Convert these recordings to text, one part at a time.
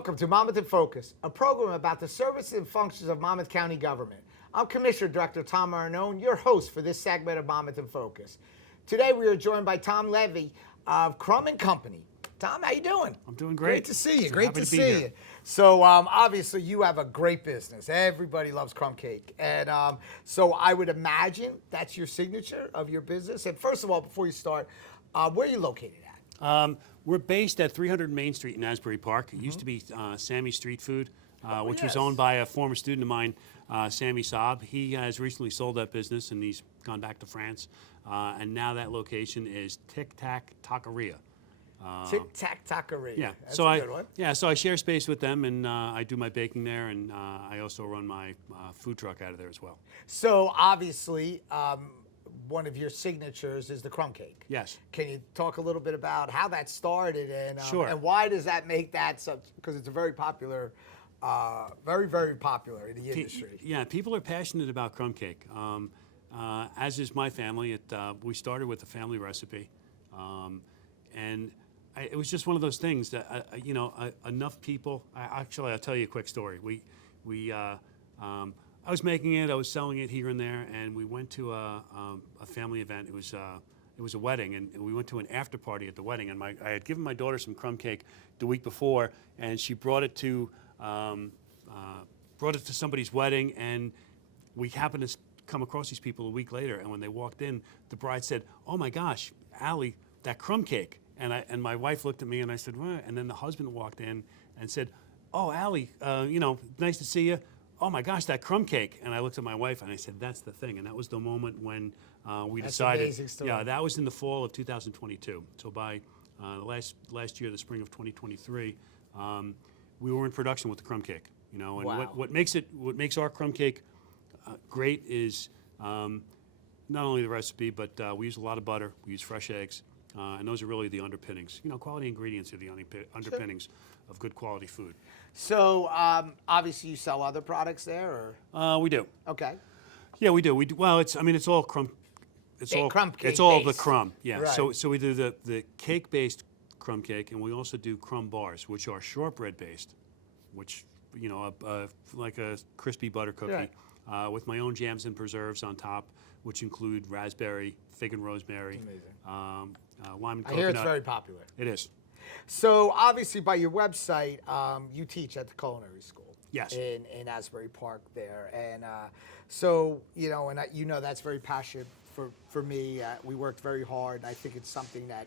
Welcome to Monmouth in Focus, a program about the services and functions of Monmouth County government. I'm Commissioner Director Tom Marinone, your host for this segment of Monmouth in Focus. Today we are joined by Tom Levy of Crum & Company. Tom, how you doing? I'm doing great. Great to see you. So Great happy to to be see here. you. So obviously you have a great business. Everybody loves crumb cake. And so I would imagine that's your signature of your business. And first of all, before you start, where are you located at? We're based at 300 Main Street in Asbury Park. It used to be Sammy's Street Food, which was yes. owned by a former student of mine, Sammy Saab. He has recently sold that business and he's gone back to France. And now that location is Tic Tac Taqueria. Tic Tac Taqueria. Yeah, That's so a good one. so I share space with them, and I do my baking there, and I also run my food truck out of there as well. So obviously, one of your signatures is the crumb cake. Yes. Can you talk a little bit about how that started and Sure. and why does that make that such? Because it's a very popular, very popular in the industry. Yeah, people are passionate about crumb cake. As is my family. We started with a family recipe, and it was just one of those things that enough people. Actually, I'll tell you a quick story. I was making it, I was selling it here and there, and we went to a family event. It was a wedding, and we went to an after party at the wedding. And I had given my daughter some crumb cake the week before, and she brought it to somebody's wedding, and we happened to come across these people a week later. And when they walked in, the bride said, "Oh my gosh, Allie, that crumb cake." And my wife looked at me, and I said, "What?" And then the husband walked in and said, "Oh, Allie, nice to see you. Oh my gosh, that crumb cake." And I looked at my wife and I said, "That's the thing." And that was the moment when we That's decided. amazing story. Yeah, that was in the fall of 2022. So by last year, the spring of 2023, we were in production with the crumb cake. And Wow. what makes our crumb cake great is not only the recipe, but we use a lot of butter. We use fresh eggs, and those are really the underpinnings. Quality ingredients are the underpinnings of good quality food. So obviously you sell other products there, or We do. okay. Yeah, we do. Well, it's all crumb. It's Yeah, all crumb cake It's all the based. crumb. Yeah. Right. So we do the cake-based crumb cake, and we also do crumb bars, which are shortbread-based, which like a crispy butter cookie, with my own jams and preserves on top, which include raspberry, fig and rosemary, lime and coconut. I hear it's very popular. It is. So obviously, by your website, you teach at the culinary school. Yes. In Asbury Park there, and so that's very passionate for me. We worked very hard. I think it's something that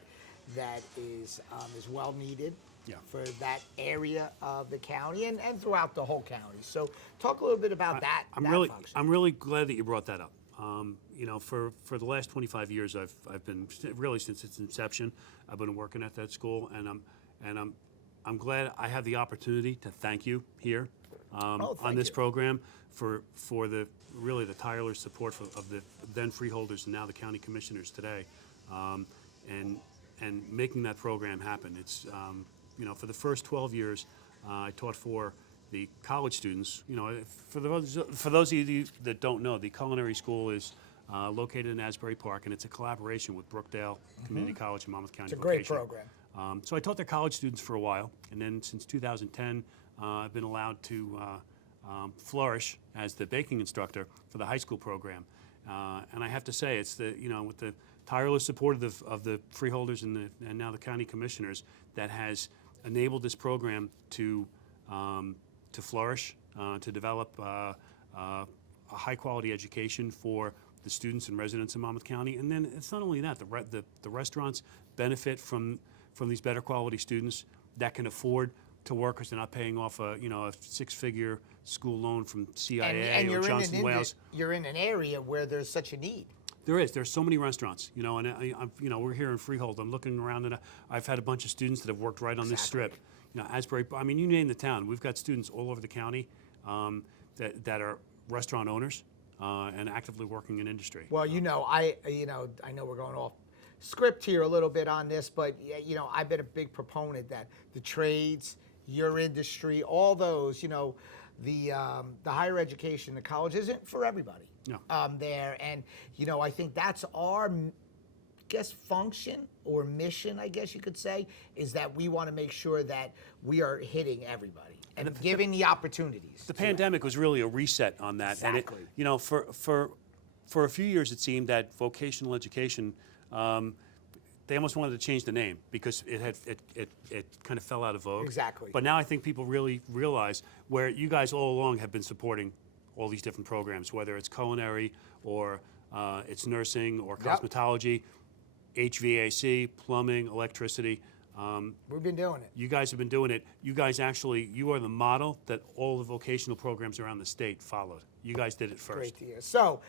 is well needed. Yeah. For that area of the county and throughout the whole county. So talk a little bit about that. Function. I'm really glad that you brought that up. For the last 25 years, I've been really since its inception, I've been working at that school, and I'm glad I have the opportunity to thank you here on this program for the tireless support of the then freeholders and now the county commissioners today, and making that program happen. It's for the first 12 years, I taught for the college students. For those of you that don't know, the culinary school is located in Asbury Park, and it's a collaboration with Brookdale Community College and Monmouth County. It's a great program. So I taught their college students for a while, and then since 2010, I've been allowed to flourish as the baking instructor for the high school program. And I have to say, it's with the tireless support of the freeholders and now the county commissioners that has enabled this program to flourish, to develop a high quality education for the students and residents of Monmouth County. And then it's not only that, the restaurants benefit from these better quality students that can afford to work because they're not paying off a six-figure school loan from CIA or Johnson Wales. You're in an area where there's such a need. There's so many restaurants, and we're here in Freehold. I'm looking around, and I've had a bunch of students that have worked right on this strip. Asbury. I mean, you name the town. We've got students all over the county that are restaurant owners and actively working in industry. Well, I know we're going off script here a little bit on this, but I've been a big proponent that the trades, your industry, all those, the higher education, the college isn't for everybody. No. There, and I think that's our guess, function or mission, I guess you could say, is that we want to make sure that we are hitting everybody and giving the opportunities. The pandemic was really a reset on that. Exactly. And you know, for a few years it seemed that vocational education, they almost wanted to change the name because it kind of fell out of vogue. Exactly. But now I think people really realize where you guys all along have been supporting all these different programs, whether it's culinary or it's nursing or Yep. cosmetology, HVAC, plumbing, electricity. We've been doing it. You guys have been doing it. You guys actually, you are the model that all the vocational programs around the state followed. You guys did it first. Great to hear. So,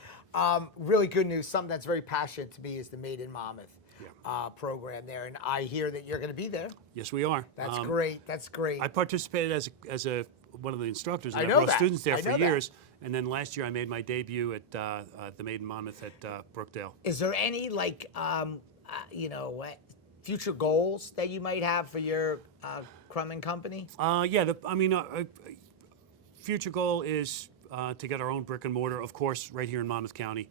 really good news. Something that's very passionate to me is the Made in Monmouth program there, and I hear that you're going to be there. Yes, we are. That's great. That's great. I participated as one of the instructors, and I I know brought that. students there I for know that. years. And then last year I made my debut at the Made in Monmouth at Brookdale. Is there any future goals that you might have for your Crum and Company? Future goal is to get our own brick and mortar, of course, right here in Monmouth County.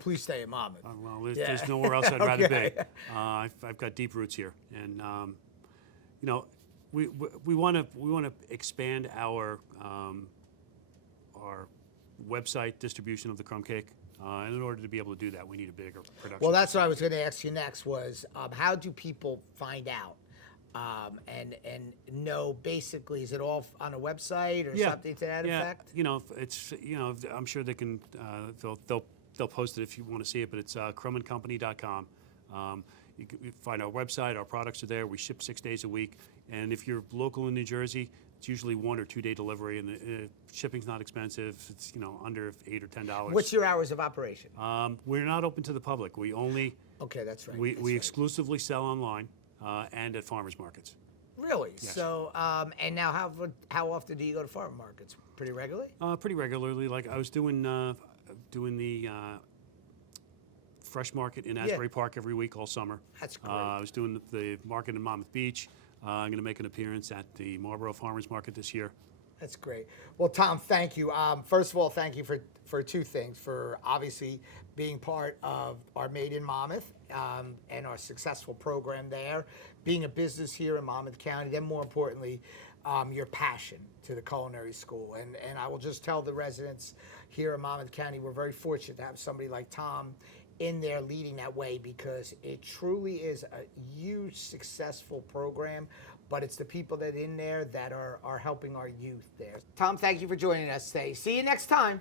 Please stay in Monmouth. Well, there's, Yeah. there's nowhere else I'd rather be. Okay. I've got deep roots here, and we want to expand our website distribution of the crumb cake. And in order to be able to do that, we need a bigger production. Well, that's what I was going to ask you next was how do people find out and know basically, is it all on a website or something to that effect? I'm sure they can, they'll post it if you want to see it, but it's crumandcompany.com. You can find our website, our products are there. We ship 6 days a week. And if you're local in New Jersey, it's usually 1 or 2 day delivery, and the shipping's not expensive. It's under $8 or $10. What's your hours of operation? We're not open to the public. We only Okay, that's right. we that's right. exclusively sell online and at farmers markets. Really? Yes. So, and now how often do you go to farm markets? Pretty regularly? Pretty regularly. Like I was doing the fresh market in Asbury Park every week all summer. That's great. I was doing the market in Monmouth Beach. I'm going to make an appearance at the Marlboro Farmers Market this year. That's great. Well, Tom, thank you. First of all, thank you for two things. For obviously being part of our Made in Monmouth and our successful program there, being a business here in Monmouth County, then more importantly, your passion to the culinary school. And I will just tell the residents here in Monmouth County, we're very fortunate to have somebody like Tom in there leading that way, because it truly is a huge successful program, but it's the people that are in there that are helping our youth there. Tom, thank you for joining us today. See you next time.